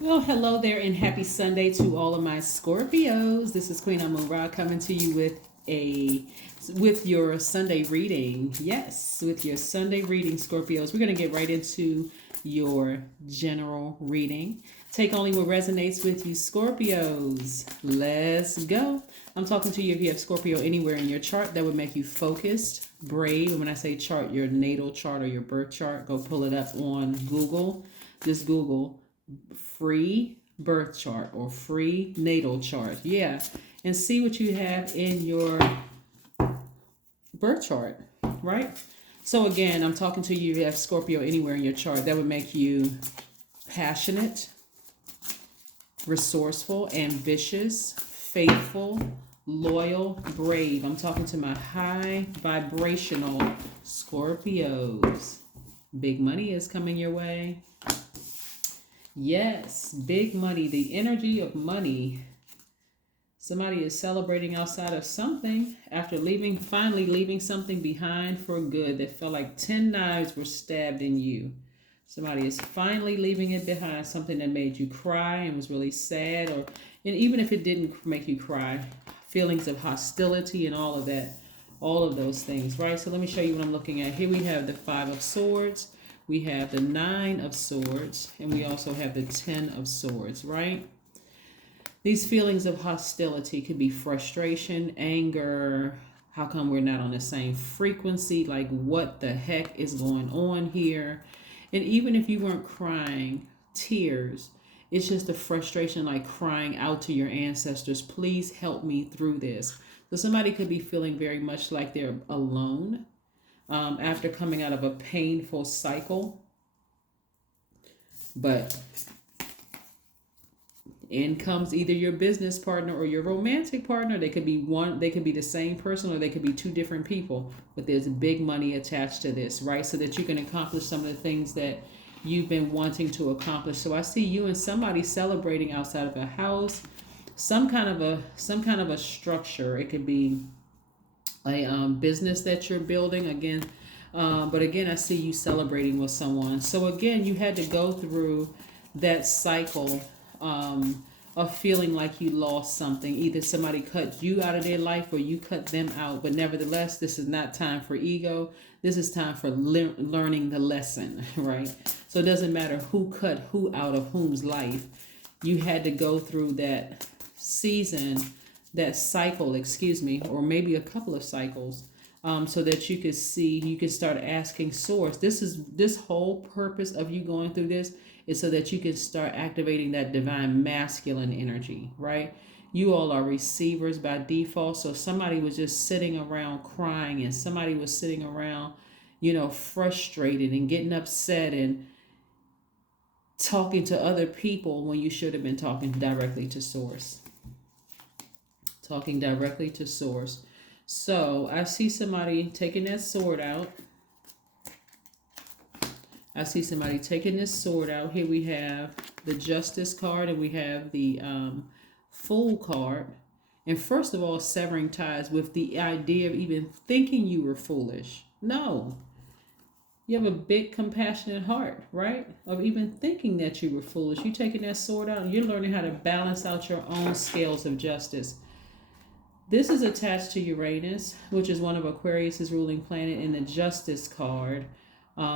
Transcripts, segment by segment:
Well, hello there, and happy Sunday to all of my Scorpios. This is Queen Amun Ra coming to you with your Sunday reading. Yes, with your Sunday reading, Scorpios. We're going to get right into your general reading. Take only what resonates with you, Scorpios. Let's go. I'm talking to you if you have Scorpio anywhere in your chart that would make you focused, brave. And when I say chart, your natal chart or your birth chart, go pull it up on Google. Just Google free birth chart or free natal chart. Yeah. And see what you have in your birth chart, right? So again, I'm talking to you if you have Scorpio anywhere in your chart. That would make you passionate, resourceful, ambitious, faithful, loyal, brave. I'm talking to my high vibrational Scorpios. Big money is coming your way. Yes, big money, the energy of money. Somebody is celebrating outside of something after finally leaving something behind for good that felt like 10 knives were stabbed in you. Somebody is finally leaving it behind, something that made you cry and was really sad, and even if it didn't make you cry, feelings of hostility and all of that, all of those things, right? So let me show you what I'm looking at. Here we have the Five of Swords, we have the Nine of Swords, and we also have the Ten of Swords, right? These feelings of hostility could be frustration, anger. How come we're not on the same frequency? Like, what the heck is going on here? And even if you weren't crying tears, it's just a frustration, like crying out to your ancestors, please help me through this. So somebody could be feeling very much like they're alone after coming out of a painful cycle. But in comes either your business partner or your romantic partner. They could be the same person, or they could be two different people, but there's big money attached to this, right? So that you can accomplish some of the things that you've been wanting to accomplish. So I see you and somebody celebrating outside of a house, some kind of a structure. It could be a business that you're building again. But again, I see you celebrating with someone. So again, you had to go through that cycle of feeling like you lost something. Either somebody cut you out of their life or you cut them out. But nevertheless, this is not time for ego. This is time for learning the lesson, right? So it doesn't matter who cut who out of whom's life. You had to go through that season, that cycle, or maybe a couple of cycles, so that you could start asking source. This whole purpose of you going through this is so that you can start activating that divine masculine energy, right? You all are receivers by default. So somebody was just sitting around crying, and somebody was sitting around, frustrated and getting upset and talking to other people when you should have been talking directly to source. Talking directly to source. So I see somebody taking that sword out. I see somebody taking this sword out. Here we have the Justice card, and we have the Fool card. And first of all, severing ties with the idea of even thinking you were foolish. No. You have a big compassionate heart, right? Of even thinking that you were foolish. You taking that sword out, and you're learning how to balance out your own scales of justice. This is attached to Uranus, which is one of Aquarius's ruling planet, and the Justice card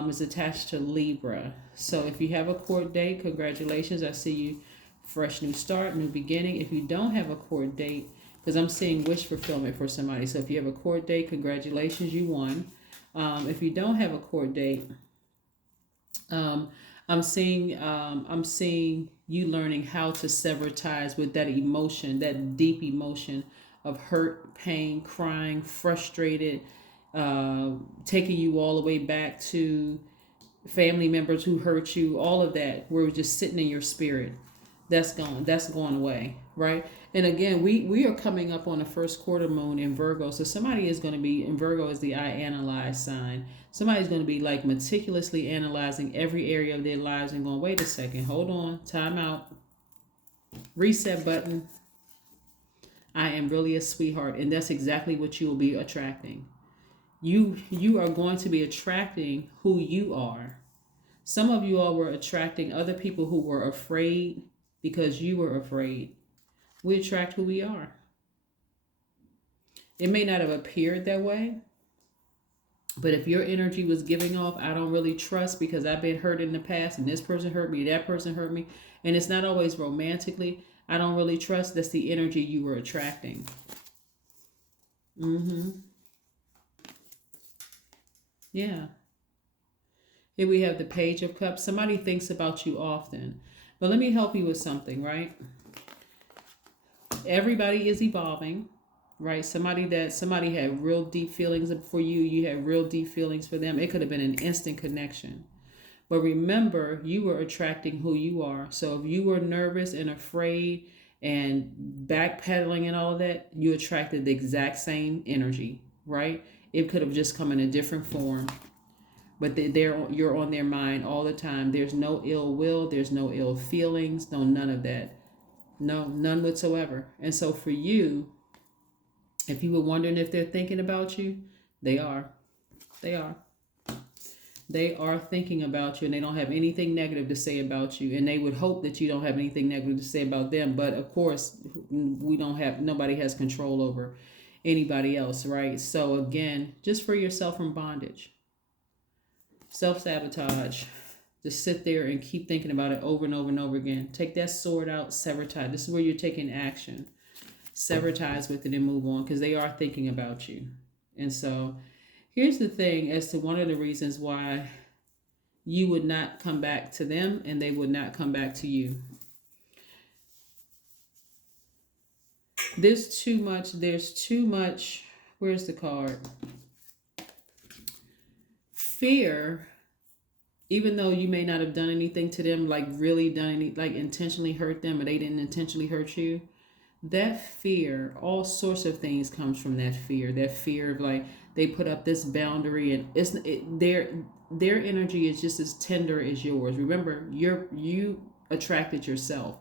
is attached to Libra. So if you have a court date, congratulations. I see you, fresh new start, new beginning. If you don't have a court date, because I'm seeing wish fulfillment for somebody. So if you have a court date, congratulations, you won. If you don't have a court date, I'm seeing you learning how to sever ties with that emotion, that deep emotion of hurt, pain, crying, frustrated, taking you all the way back to family members who hurt you, all of that, where it's just sitting in your spirit. That's going away, right? And again, we are coming up on the first quarter moon in Virgo. So somebody is going to be, in Virgo is the I analyze sign. Somebody's going to be like meticulously analyzing every area of their lives and going, wait a second, hold on, time out, reset button. I am really a sweetheart. And that's exactly what you will be attracting. You are going to be attracting who you are. Some of you all were attracting other people who were afraid because you were afraid. We attract who we are. It may not have appeared that way, but if your energy was giving off, I don't really trust because I've been hurt in the past and this person hurt me, that person hurt me, and it's not always romantically, I don't really trust, that's the energy you were attracting. Yeah. Here we have the Page of Cups. Somebody thinks about you often. But let me help you with something, right? Everybody is evolving, right? Somebody had real deep feelings for you. You had real deep feelings for them. It could have been an instant connection. But remember, you were attracting who you are. So if you were nervous and afraid and backpedaling and all of that, you attracted the exact same energy, right? It could have just come in a different form. But you're on their mind all the time. There's no ill will. There's no ill feelings. No, none of that. No, none whatsoever. And so for you, if you were wondering if they're thinking about you, they are. They are. They are thinking about you, and they don't have anything negative to say about you. And they would hope that you don't have anything negative to say about them. But of course, nobody has control over anybody else, right? So again, just free yourself from bondage. Self-sabotage. Just sit there and keep thinking about it over and over and over again. Take that sword out, sever ties. This is where you're taking action. Sever ties with it and move on, because they are thinking about you. And so here's the thing as to one of the reasons why you would not come back to them and they would not come back to you. There's too much. Where's the card? Fear. Even though you may not have done anything to them, like really intentionally hurt them, or they didn't intentionally hurt you, that fear, all sorts of things comes from that fear. That fear of like they put up this boundary, and their energy is just as tender as yours. Remember, you attracted yourself.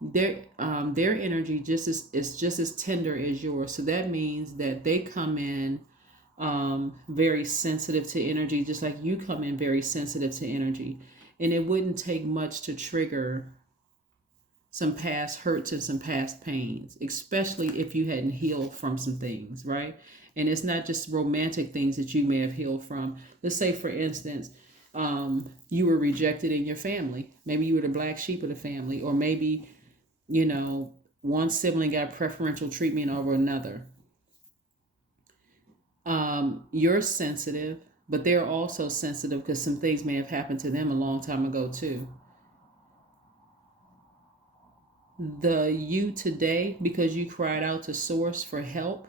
Their energy is just as tender as yours. So that means that they come in very sensitive to energy, just like you come in very sensitive to energy. And it wouldn't take much to trigger some past hurts and some past pains, especially if you hadn't healed from some things, right? And it's not just romantic things that you may have healed from. Let's say, for instance, you were rejected in your family. Maybe you were the black sheep of the family, or maybe, one sibling got preferential treatment over another. You're sensitive, but they're also sensitive because some things may have happened to them a long time ago too. The you today, because you cried out to source for help,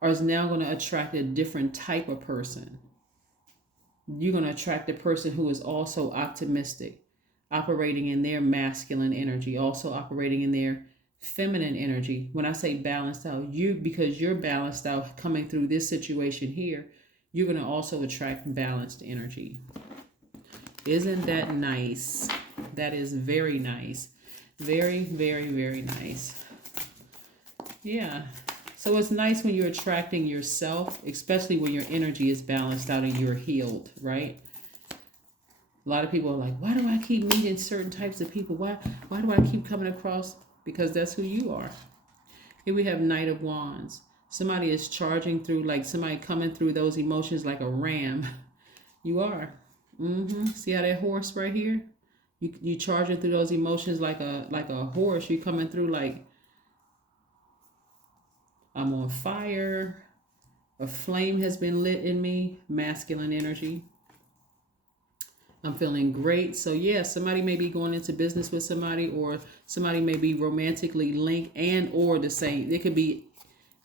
is now going to attract a different type of person. You're going to attract a person who is also optimistic, operating in their masculine energy, also operating in their feminine energy. When I say balanced out, because you're balanced out coming through this situation here, you're going to also attract balanced energy. Isn't that nice? That is very nice. Very, very, very nice. Yeah. So it's nice when you're attracting yourself, especially when your energy is balanced out and you're healed, right? A lot of people are like, why do I keep meeting certain types of people? Why do I keep coming across? Because that's who you are. Here we have Knight of Wands. Somebody is charging through, like somebody coming through those emotions like a ram. You are. See how that horse right here? You charging through those emotions like a horse. You coming through like, I'm on fire. A flame has been lit in me. Masculine energy. I'm feeling great. So yeah, somebody may be going into business with somebody, or somebody may be romantically linked, and or the same. It could be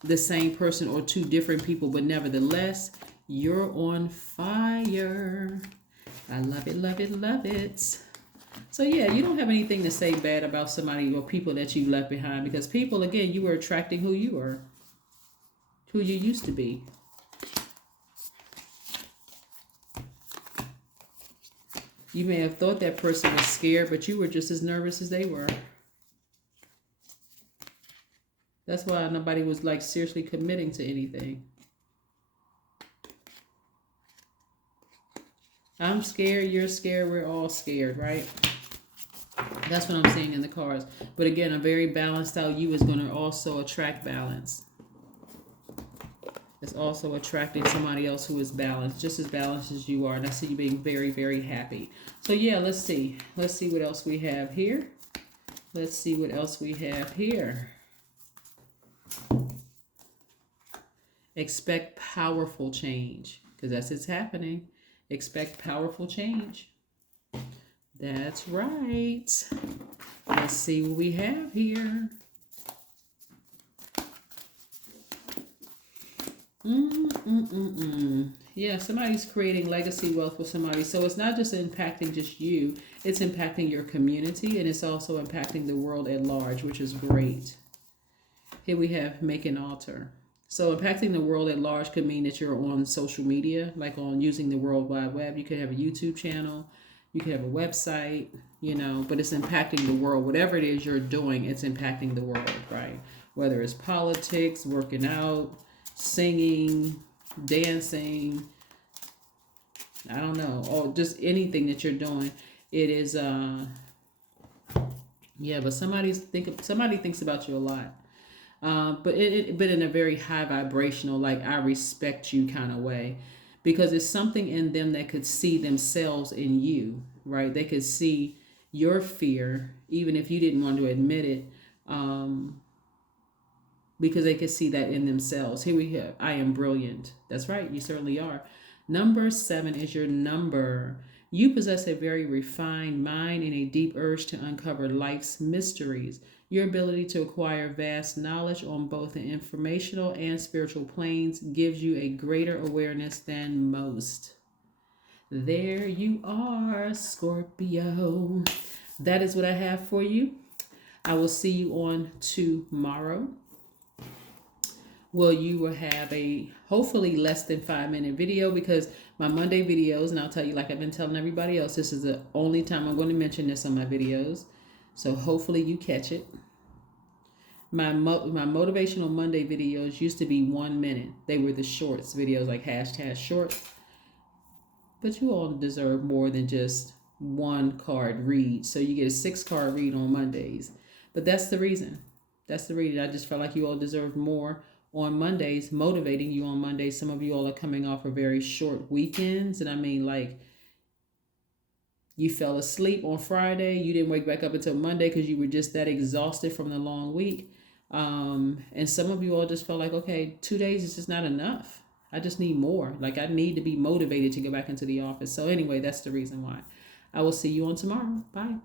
the same person or two different people, but nevertheless, you're on fire. I love it, love it, love it. So yeah, you don't have anything to say bad about somebody or people that you left behind, because people, again, you were attracting who you were, who you used to be. You may have thought that person was scared, but you were just as nervous as they were. That's why nobody was like seriously committing to anything. I'm scared, you're scared, we're all scared, right? That's what I'm seeing in the cards. But again, a very balanced out you is going to also attract balance. It's also attracting somebody else who is balanced, just as balanced as you are. And I see you being very, very happy. So yeah, let's see. Let's see what else we have here. Let's see what else we have here. Expect powerful change, because that's what's happening. Expect powerful change. That's right. Let's see what we have here. Yeah, somebody's creating legacy wealth for somebody. So it's not just impacting just you, it's impacting your community, and it's also impacting the world at large, which is great. Here we have make an altar. So impacting the world at large could mean that you're on social media, like on using the World Wide Web. You could have a YouTube channel, you could have a website, but it's impacting the world. Whatever it is you're doing, it's impacting the world, right? Whether it's politics, working out, singing, dancing, I don't know, or just anything that you're doing. It is but somebody thinks about you a lot. But in a very high vibrational, like I respect you kind of way, because it's something in them that could see themselves in you, right? They could see your fear, even if you didn't want to admit it, because they could see that in themselves. Here we have, I am brilliant. That's right, you certainly are. Number 7 is your number. You possess a very refined mind and a deep urge to uncover life's mysteries. Your ability to acquire vast knowledge on both the informational and spiritual planes gives you a greater awareness than most. There you are, Scorpio. That is what I have for you. I will see you on tomorrow. Well, you will have a hopefully less than 5-minute video, because my Monday videos, and I'll tell you, like I've been telling everybody else, this is the only time I'm going to mention this on my videos. So hopefully you catch it. My Motivational Monday videos used to be 1 minute. They were the shorts videos, like #shorts. But you all deserve more than just one card read. So you get a 6-card read on Mondays. But that's the reason. That's the reason. I just felt like you all deserve more on Mondays, motivating you on Mondays. Some of you all are coming off of very short weekends. And I mean, like, you fell asleep on Friday. You didn't wake back up until Monday because you were just that exhausted from the long week. And some of you all just felt like, okay, 2 days is just not enough. I just need more. Like, I need to be motivated to go back into the office. So anyway, that's the reason why. I will see you on tomorrow. Bye.